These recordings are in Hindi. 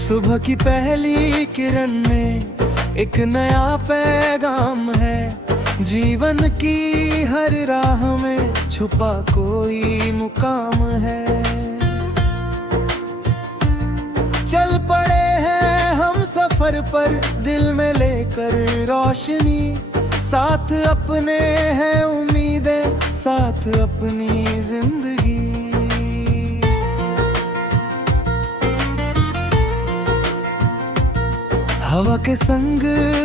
सुबह की पहली किरण में एक नया पैगाम है। जीवन की हर राह में छुपा कोई मुकाम है। चल पड़े हैं हम सफर पर, दिल में लेकर रोशनी। साथ अपने हैं उम्मीदें, साथ अपनी जिंदगी। हवा के संग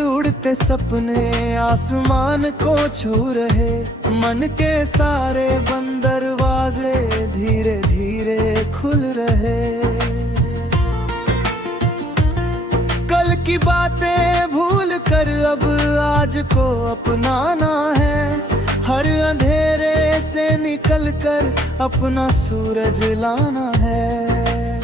उड़ते सपने आसमान को छू रहे। मन के सारे बंद दरवाजे धीरे धीरे खुल रहे। कल की बातें भूल कर अब आज को अपनाना है। हर अंधेरे से निकल कर अपना सूरज लाना है।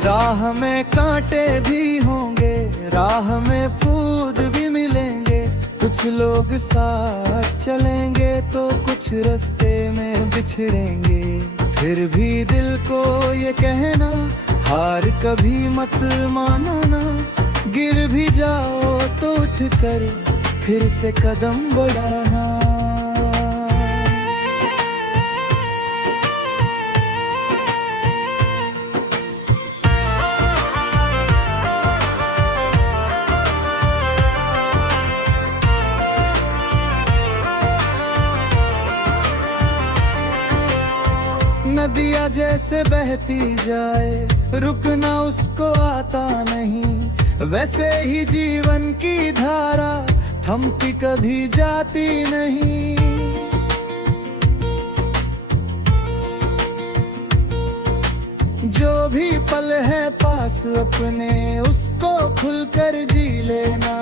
राह में कांटे भी होंगे, राह में फूद भी मिलेंगे। कुछ लोग साथ चलेंगे तो कुछ रास्ते में बिछड़ेंगे। फिर भी दिल को ये कहना, हार कभी मत मानना। गिर भी जाओ तो उठकर फिर से कदम बढ़ाना। नदियाँ जैसे बहती जाए, रुकना उसको आता नहीं। वैसे ही जीवन की धारा थमती कभी जाती नहीं। जो भी पल है पास अपने, उसको खुलकर जी लेना।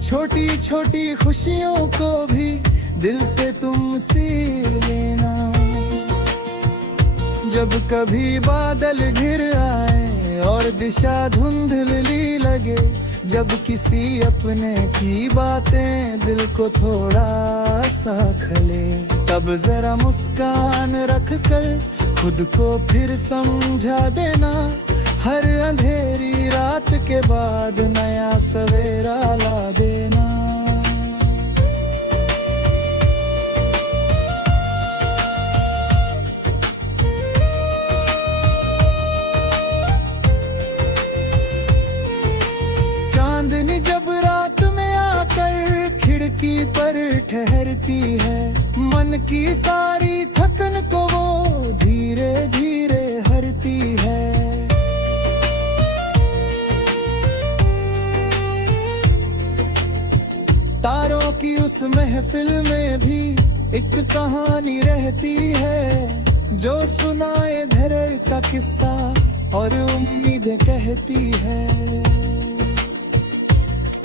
छोटी छोटी खुशियों को भी दिल से तुम सी लेना। जब कभी बादल घिर आए और दिशा धुंधली लगे, जब किसी अपने की बातें दिल को थोड़ा सा खले, तब जरा मुस्कान रख कर खुद को फिर समझा देना। हर अंधेरी रात के बाद नया सवेरा ला देना। चांदनी जब रात में आकर खिड़की पर ठहरती है, मन की सारी थकन को वो धीरे धीरे हरती है। तारों की उस महफिल में भी एक कहानी रहती है, जो सुनाए धरर का किस्सा और उम्मीदें कहती है।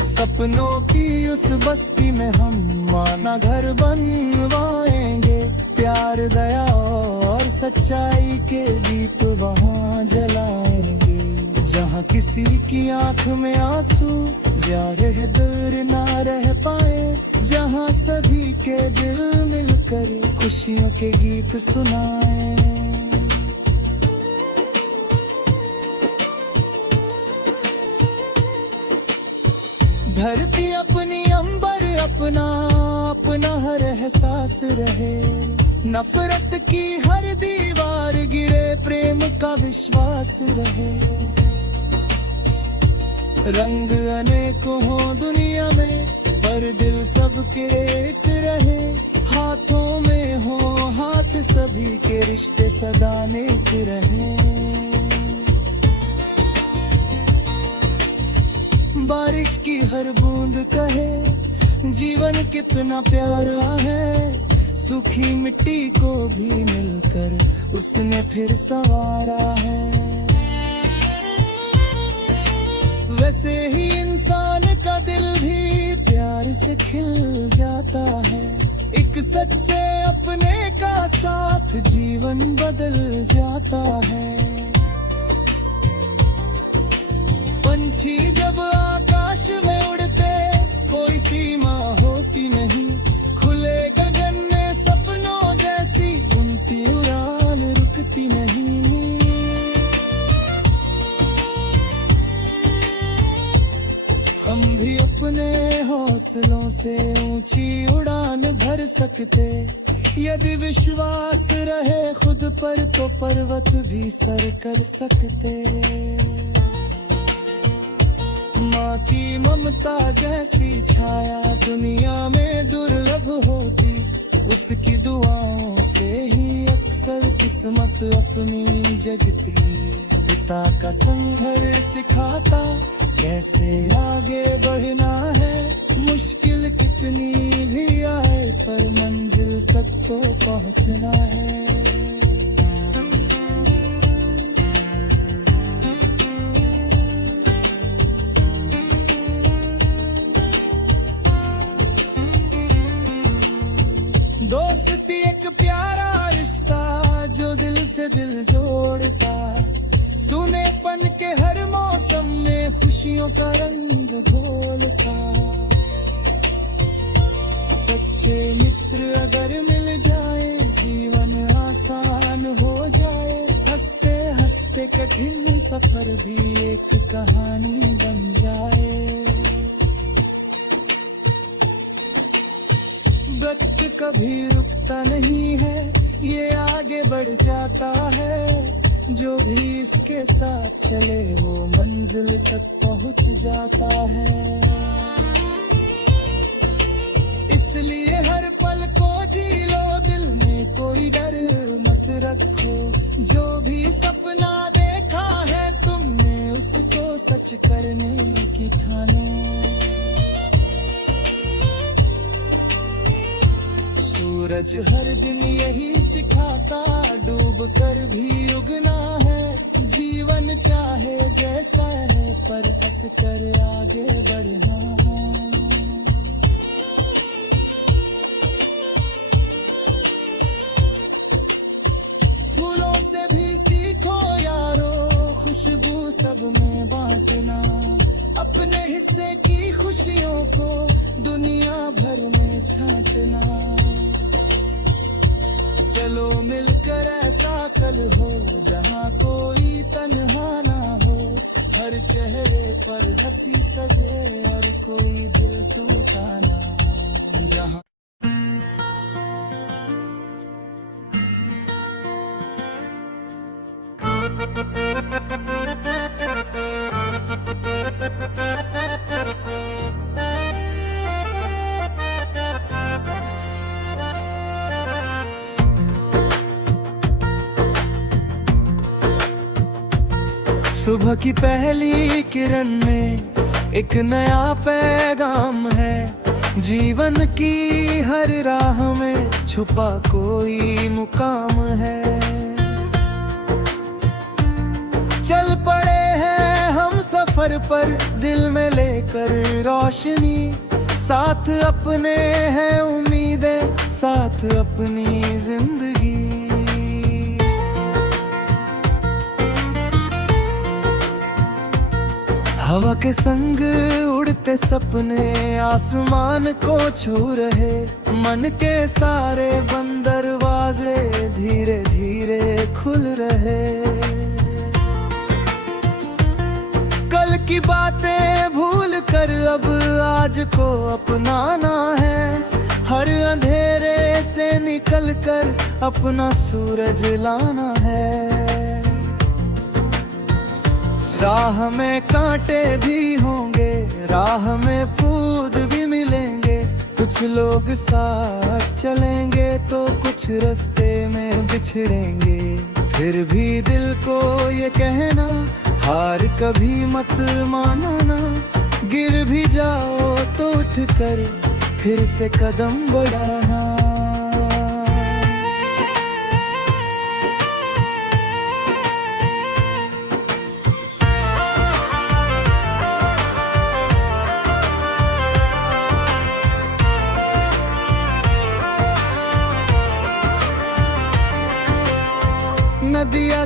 सपनों की उस बस्ती में हम माना घर बनवाएंगे। प्यार दया और सच्चाई के दीप वहाँ जलाएंगे। जहाँ किसी की आंख में आंसू ज़्यादा डर ना रह पाए। जहाँ सभी के दिल मिलकर खुशियों के गीत सुनाए। धरती अपनी, अंबर अपना, अपना हर एहसास रहे। नफरत की हर दीवार गिरे, प्रेम का विश्वास रहे। रंग अनेकों हो दुनिया में, पर दिल सबके एक रहे। हाथों में हो हाथ सभी के, रिश्ते सदा नेक रहे। बारिश की हर बूंद कहे जीवन कितना प्यारा है। सूखी मिट्टी को भी मिलकर उसने फिर संवारा है। वैसे ही इंसान का दिल भी प्यार से खिल जाता है। एक सच्चे अपने का साथ साथ जीवन बदल जाता है। पंछी जब आकाश में उड़ते कोई सीमा होती नहीं, खुले गगन में सपनों जैसी उनकी उड़ान रुकती नहीं। हम भी अपने हौसलों से ऊंची उड़ान भर सकते, यदि विश्वास रहे खुद पर तो पर्वत भी सर कर सकते। माँ की ममता जैसी छाया दुनिया में दुर्लभ होती, उसकी दुआओं से ही अक्सर किस्मत अपनी जगती। पिता का संघर्ष सिखाता कैसे आगे बढ़ना है, मुश्किल कितनी भी आए पर मंजिल तक तो पहुंचना है। दोस्ती एक प्यारा रिश्ता जो दिल से दिल जोड़ता, सुनेपन के हर मौसम में खुशियों का रंग घोलता। सच्चे मित्र अगर मिल जाए जीवन आसान हो जाए, हंसते हंसते कठिन सफर भी एक कहानी बन जाए। वक्त कभी रुकता नहीं है, ये आगे बढ़ जाता है, जो भी इसके साथ चले वो मंजिल तक पहुंच जाता है। इसलिए हर पल को जी लो, दिल में कोई डर मत रखो, जो भी सपना देखा है तुमने उसको सच करने की ठानो। सूरज हर दिन यही सिखाता, डूब कर भी उगना है, जीवन चाहे जैसा है पर हंस कर आगे बढ़ना है। फूलों से भी सीखो यारो, खुशबू सब में बांटना, अपने हिस्से की खुशियों को दुनिया भर में छांटना। चलो मिलकर ऐसा कल हो जहाँ कोई तन्हा ना हो, हर चेहरे पर हंसी सजे और कोई दिल टूटा ना, जहाँ सुबह की पहली किरण में एक नया पैगाम है, जीवन की हर राह में छुपा कोई मुकाम है। चल पड़े हैं हम सफर पर दिल में लेकर रोशनी, साथ अपने हैं उम्मीदें, साथ अपनी जिंदगी। हवा के संग उड़ते सपने आसमान को छू रहे, मन के सारे बंद दरवाजे धीरे धीरे खुल रहे। कल की बातें भूल कर अब आज को अपनाना है, हर अंधेरे से निकल कर अपना सूरज लाना है। राह में कांटे भी होंगे, राह में फूद भी मिलेंगे, कुछ लोग साथ चलेंगे तो कुछ रास्ते में बिछड़ेंगे। फिर भी दिल को ये कहना, हार कभी मत मानना, गिर भी जाओ तो उठकर फिर से कदम बढ़ाना।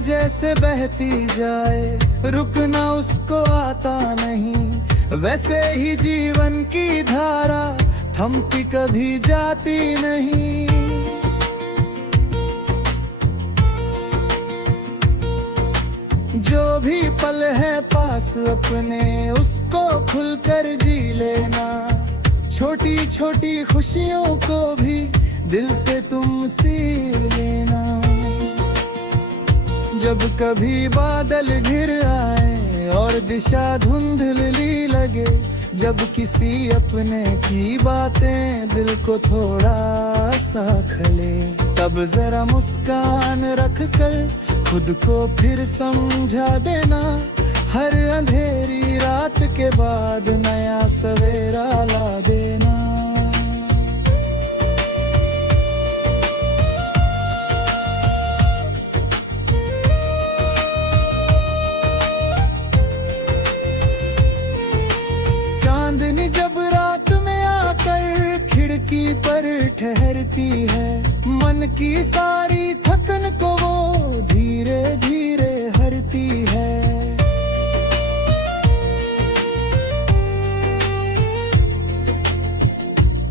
जैसे बहती जाए रुकना उसको आता नहीं, वैसे ही जीवन की धारा थमती कभी जाती नहीं। जो भी पल है पास अपने उसको खुलकर जी लेना, छोटी छोटी खुशियों को भी दिल से तुम सी लेना। जब कभी बादल घिर आए और दिशा धुंधली लगे, जब किसी अपने की बातें दिल को थोड़ा सा खले, तब जरा मुस्कान रख कर खुद को फिर समझा देना, हर अंधेरी रात के बाद नया सवेरा ला देना। चांदनी जब रात में आकर खिड़की पर ठहरती है, मन की सारी थकन को वो धीरे धीरे हरती है।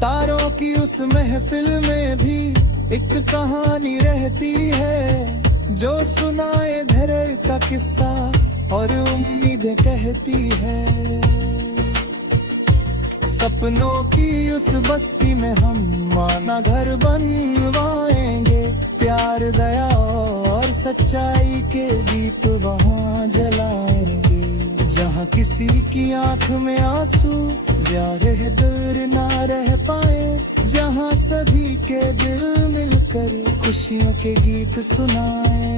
तारों की उस महफिल में भी एक कहानी रहती है, जो सुनाए धरर का किस्सा और उम्मीदें कहती है। सपनों की उस बस्ती में हम माना घर बनवाएंगे, प्यार दया और सच्चाई के दीप वहाँ जलाएंगे। जहाँ किसी की आंख में आंसू ज़्यादा दूर ना रह पाए, जहाँ सभी के दिल मिलकर खुशियों के गीत सुनाए।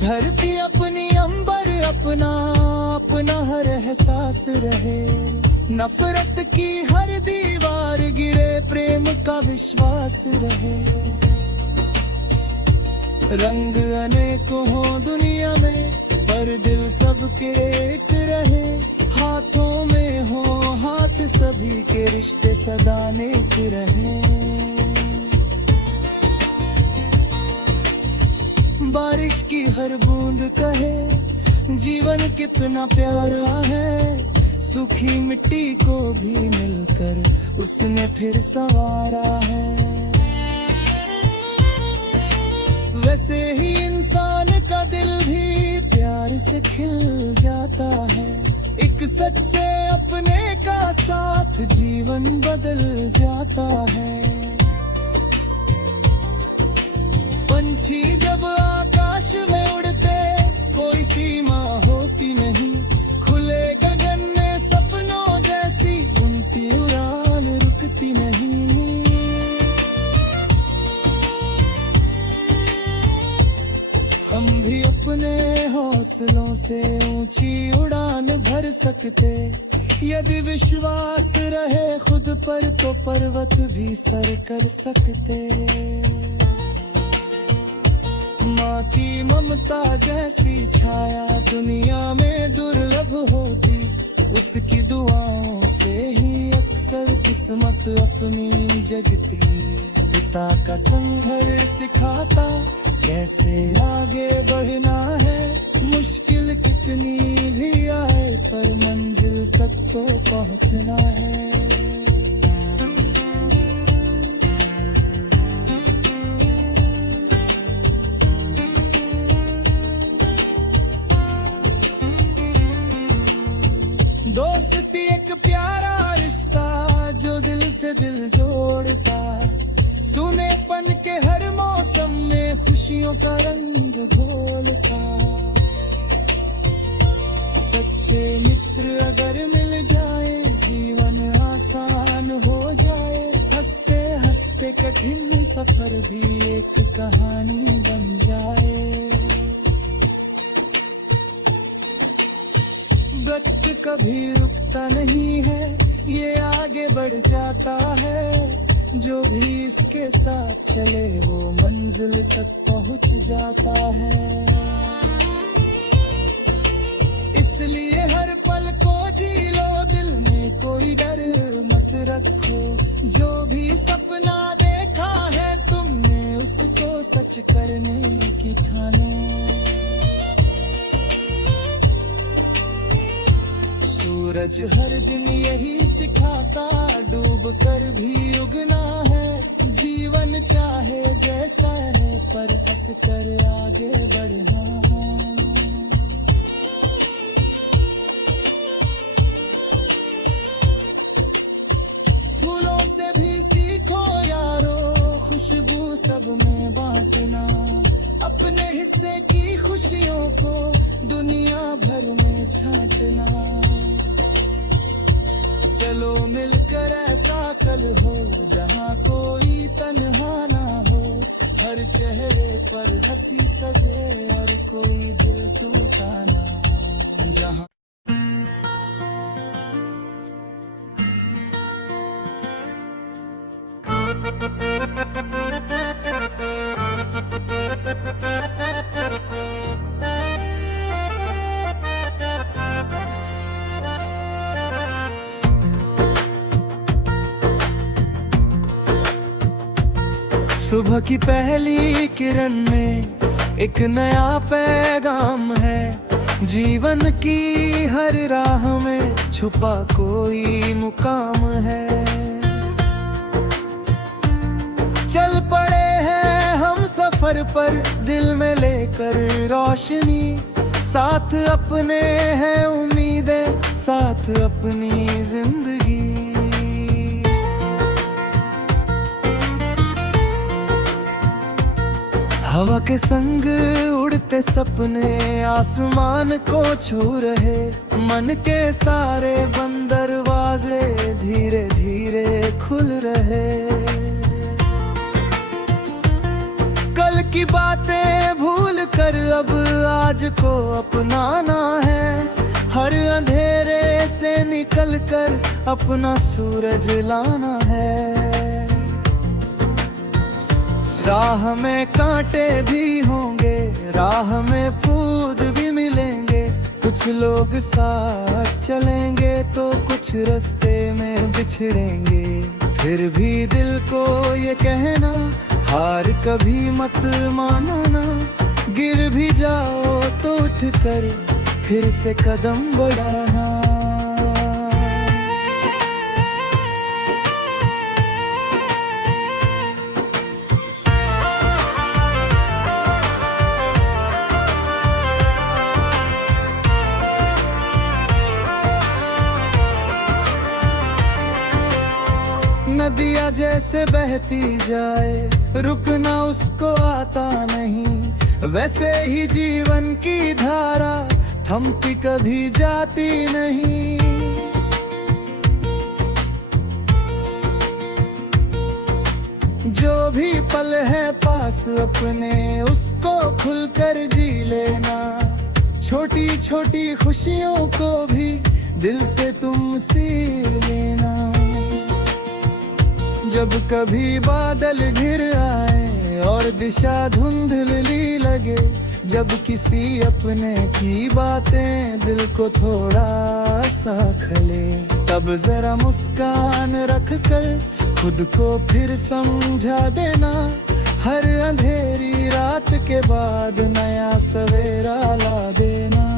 धरती अपनी अंबर अपना अपना हर एहसास रहे, नफरत की हर दीवार गिरे, प्रेम का विश्वास रहे। रंग अनेकों हो दुनिया में पर दिल सबके एक रहे, हाथों में हो हाथ सभी के रिश्ते सदा नेक रहे। बारिश की हर बूंद कहे जीवन कितना प्यारा है, सूखी मिट्टी को भी मिलकर उसने फिर संवारा है। वैसे ही इंसान का दिल भी प्यार से खिल जाता है, एक सच्चे अपने का साथ जीवन बदल जाता है। पंछी जब आकाश में उड़ते कोई सीमा होती नहीं, खुले गगन में सपनों जैसी उनकी उड़ान रुकती नहीं। हम भी अपने हौसलों से ऊंची उड़ान भर सकते, यदि विश्वास रहे खुद पर तो पर्वत भी सर कर सकते। माँ की ममता जैसी छाया दुनिया में दुर्लभ होती, उसकी दुआओं से ही अक्सर किस्मत अपनी जगती। पिता का संघर्ष सिखाता कैसे आगे बढ़ना है, मुश्किल कितनी भी आए पर मंजिल तक तो पहुँचना है। दोस्ती एक प्यारा रिश्ता जो दिल से दिल जोड़ता, सुनेपन के हर मौसम में खुशियों का रंग घोलता। सच्चे मित्र अगर मिल जाए जीवन आसान हो जाए, हंसते हंसते कठिन सफर भी एक कहानी बन जाए। वक्त कभी रुकता नहीं है, ये आगे बढ़ जाता है, जो भी इसके साथ चले वो मंजिल तक पहुंच जाता है। इसलिए हर पल को जी लो, दिल में कोई डर मत रखो। जो भी सपना देखा है तुमने उसको सच करने की ठानो। सूरज हर दिन यही सिखाता, डूब कर भी उगना है। जीवन चाहे जैसा है पर हंस कर आगे बढ़ना है। फूलों से भी सीखो यारो, खुशबू सब में बांटना। अपने हिस्से की खुशियों को दुनिया भर में छांटना। चलो मिलकर ऐसा कल हो जहाँ कोई तन्हा ना हो। हर चेहरे पर हंसी सजे और कोई दिल टूटा ना। जहाँ सुबह की पहली किरण में एक नया पैगाम है। जीवन की हर राह में छुपा कोई मुकाम है। चल पड़े हैं हम सफर पर दिल में लेकर रोशनी। साथ अपने हैं उम्मीदें, साथ अपनी जिंदगी। हवा के संग उड़ते सपने आसमान को छू रहे। मन के सारे बंद दरवाजे धीरे धीरे खुल रहे। कल की बातें भूल कर अब आज को अपनाना है। हर अंधेरे से निकल कर अपना सूरज लाना है। राह में कांटे भी होंगे, राह में फूद भी मिलेंगे। कुछ लोग साथ चलेंगे तो कुछ रास्ते में बिछड़ेंगे। फिर भी दिल को ये कहना, हार कभी मत मानना। गिर भी जाओ तो उठकर फिर से कदम बढ़ाना। नदियाँ जैसे बहती जाए, रुकना उसको आता नहीं। वैसे ही जीवन की धारा थमती कभी जाती नहीं। जो भी पल है पास अपने उसको खुलकर जी लेना। छोटी छोटी खुशियों को भी दिल से तुम सी लेना। जब कभी बादल घिर आए और दिशा धुंधली लगे। जब किसी अपने की बातें दिल को थोड़ा सा खले। तब जरा मुस्कान रख कर खुद को फिर समझा देना। हर अंधेरी रात के बाद नया सवेरा ला देना।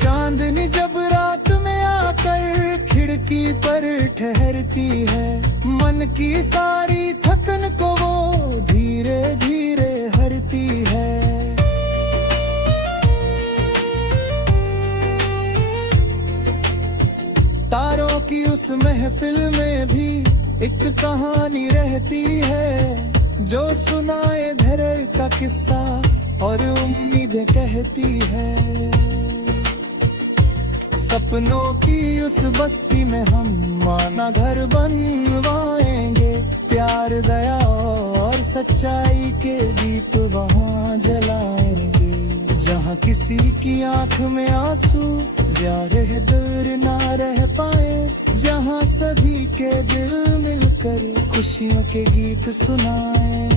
चांदनी जब रात में आकर खिड़की पर ठहरती है। मन की सारी थकन को वो धीरे धीरे हरती है। तारों की उस महफिल में भी एक कहानी रहती है। जो सुनाए धरर का किस्सा और उम्मीदें कहती है। सपनों की उस बस्ती में हम माना घर बनवाएंगे। प्यार दया और सच्चाई के दीप वहाँ जलाएंगे। जहाँ किसी की आंख में आंसू ज़्यादा दूर ना रह पाए। जहाँ सभी के दिल मिलकर खुशियों के गीत सुनाए।